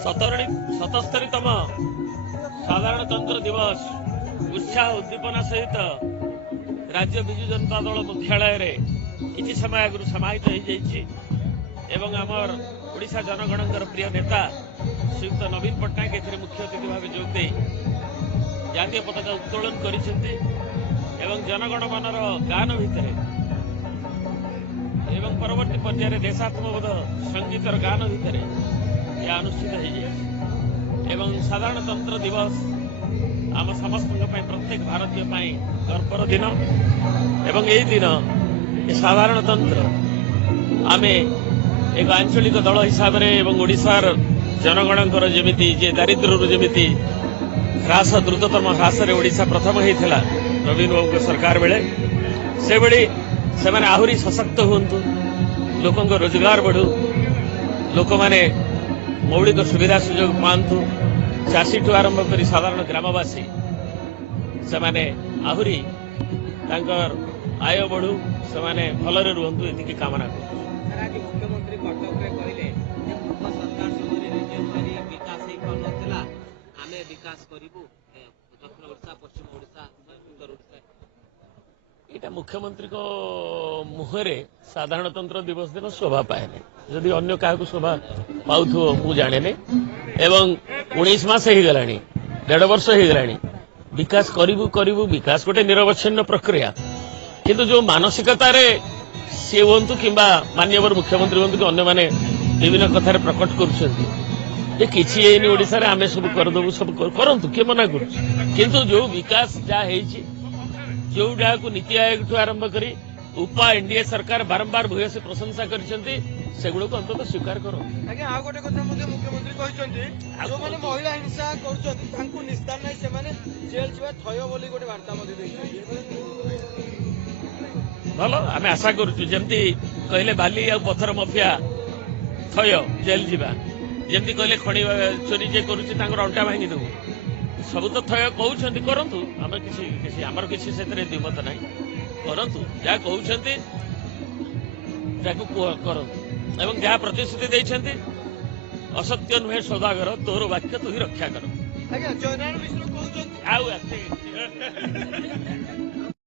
सतस्तरीतम साधारणतंत्र दिवस उत्साह उद्दीपना सहित राज्य विजु जनता दल मुख्यालय किसी समय आगु समाहित हो आमर ओडिशा जनगणर प्रिय नेता श्रीयुक्त नवीन पट्टनायक ए मुख्य अतिथि भाव जोगदे जातीय पताका उत्तोलन कर जनगण मनर गान भितर परवर्ती पर्यायर देशात्मबोध संगीतर गान भितर यह अनुष्ठित हो साधारणतंत्र दिवस आम समस्त प्रत्येक भारतीय गर्वर दिन एवं यही दिन साधारणतंत्र आम एक आंचलिक दल हिसाब से ओडिशार जनगणर जमी जे दारिद्र्य जमी ह्रास द्रुततम ह्रास ओडिशा प्रथम होता नवीन बाबू सरकार बेले से बड़ी से माने आहुरी सशक्त हुंतु लोकों रोजगार बढ़ू लोक माने मौलिक सुविधा सुजोग पातु चाषी ठू आरंभ कर साधारण ग्रामवासी से माने आहुरी तांकर आय बढ़ू से माने भलरे रुहंतु एतिकी कामना करू। मुख्यमंत्री कटक रे कहले जे पूर्व सरकार समय रिजेक्ट करी विकास ही करनथला आमे विकास करिवु दक्षिण ओडिशा पश्चिम ओडिशा उत्तर ओडिशा एटा मुख्यमंत्री को मुहरे साधारणतंत्र दिवस दिन शोभा पाए जदि अन्य क्या शोभा पाथो मु जाने एवं 19 मास हो गला 1.5 वर्ष हो गला विकास करू विकास गोटे निरवच्छिन्न प्रक्रिया किंतु जो मानसिकता सी हूँ कि माननीय मुख्यमंत्री हूँ कि अन्य माने विभिन्न कथार प्रकट कर ओडिशा आम सब करदेबू सब करतु किए मना कर जो विकास जहाँ जो को नीति आयोग आरंभ करी उपा एनडीए सरकार बारंबार भूयसी प्रशंसा करगुड़ को अंत स्वीकार करो। गोटे कथा मुख्यमंत्री जो मैंने महिला हिंसा कर निस्तार नहीं जेल जीवा थय बोली गोटे वार्ता भल आम आशा करमती कहले बाली आ पथर मफिया थय जेल जीवा जमी कहले खणी चोरी जे कर अंटा भांगी देबू सब तो थय कहते करतु आम किसी आमर किसी से द्विमत ना करतु जहाँ कहते करतु एवं जहाँ प्रतिश्रुति देते असत्य नुहे सौदागर तोर वाक्य तू ही रक्षा कर।